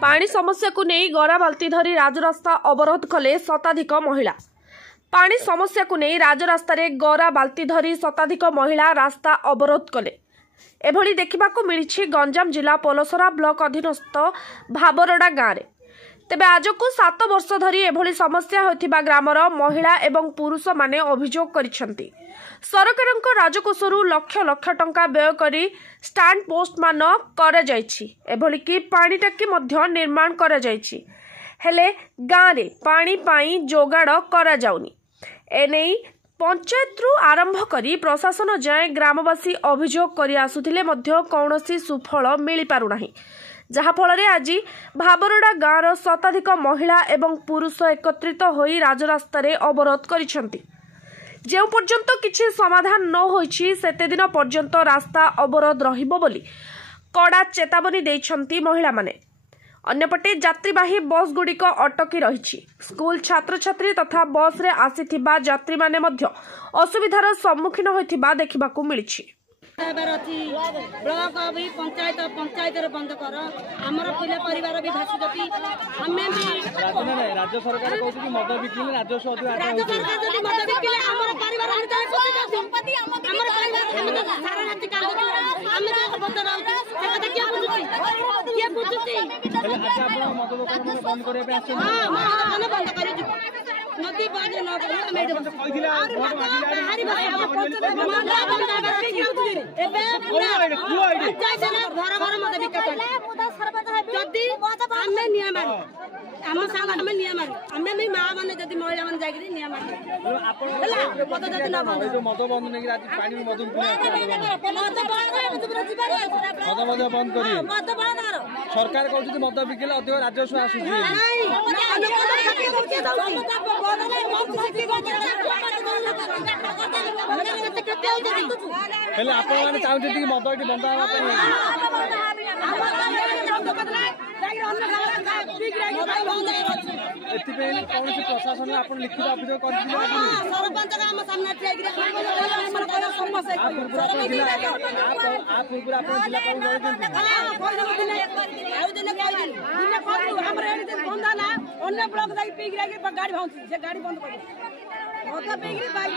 पानी समस्या को नहीं गरा बाल्टी धरी राजरास्ता अवरोध कले शताधिक महिला। पानी समस्या को नहीं राजरास्ता रे गरा बाल्टी धरी शताधिक महिला रास्ता अवरोध कले। एभली देखिबाकू मिलिछि गंजाम जिला पलसरा ब्लॉक अधीनस्थ भाबरडा गाँव में। तेबे आज को 7 वर्ष धरी एभली समस्या होथिबा ग्रामर महिला एवं पुरुष माने अभियोग करिसेंती। सरकारक राजकोषरु लक्ष लक्ष टंका व्यय करी स्टैंड पोस्ट मान करा जायछि। एभली कि पानी टाकी मध्य निर्माण करा जायछि, हेले गाँव रे पानी पाई जोगाड़ करा जाउनी। एनै पंचायत आरंभ करी प्रशासन जाए ग्रामवासी अभियोग करी आसुथिले मध्य कौनसी सुफल मिली पारु नाही, जहा फल आज भाबरडा गाँवर शताधिक महिला एवं पुरुष एकत्रित होई राजरास्ता अवरोध करिसेंती। जेउ पर्यंत किछि समाधान न होइछि सेते दिन पर्यंत रास्ता अवरोध रहिबो बोली कड़ा चेतावनी दैछंती महिला माने। अन्यपटे यात्रीवाही बस गुड़िक अटकी रही। स्कूल छात्र छात्री तथा बस रे आसीथिबा यात्री माने मध्य असुविधार सम्मुखीन होइथिबा देखिबाकू मिलिछि। ब्लॉक भी पंचायत बंद कर आमर पिले परिवार भी भाषी आमे भी राज्य सरकार कहउछ कि मद बिकिले राजस्व राज्य सरकार जदी मद बिकिले हमर परिवार संपत्ति हमर परिवार सारा रात काम आमे तो बंद रहउ से कथा के बुझुची अच्छा आपण मद बकन बंद करे पे आछन हां मद बंद करी नदी बाजे न करे आमे देखो कहिला हारी भाई हम एबे पूरा जायसे ना घर घर मत बिकत जदी आमे नियम मारू हम संग हम नियम मारू आमे मां माने जदी महिला माने जागिरी नियम मारू आपण मत जदी न बंद जो मद बंद नहीं राती पानी मद मद बंद करी मद बंद सरकार कहउछ कि मद बिकले अधिक राजस्व आसुची हेले आपण माने चाहते कि मद एटी बंद आवा एतिपे कौन प्रशासन आपण लिखित अभियोग करथिले सरपंच का हम सामने ठेगिरे हमर कोन समस्या आप पूरा आपण जिला को हमर एने बंद ना अन्य ब्लॉक जाई पीगिरा के गाड़ी भाउची से गाड़ी बंद कर मत पीगिरी बाई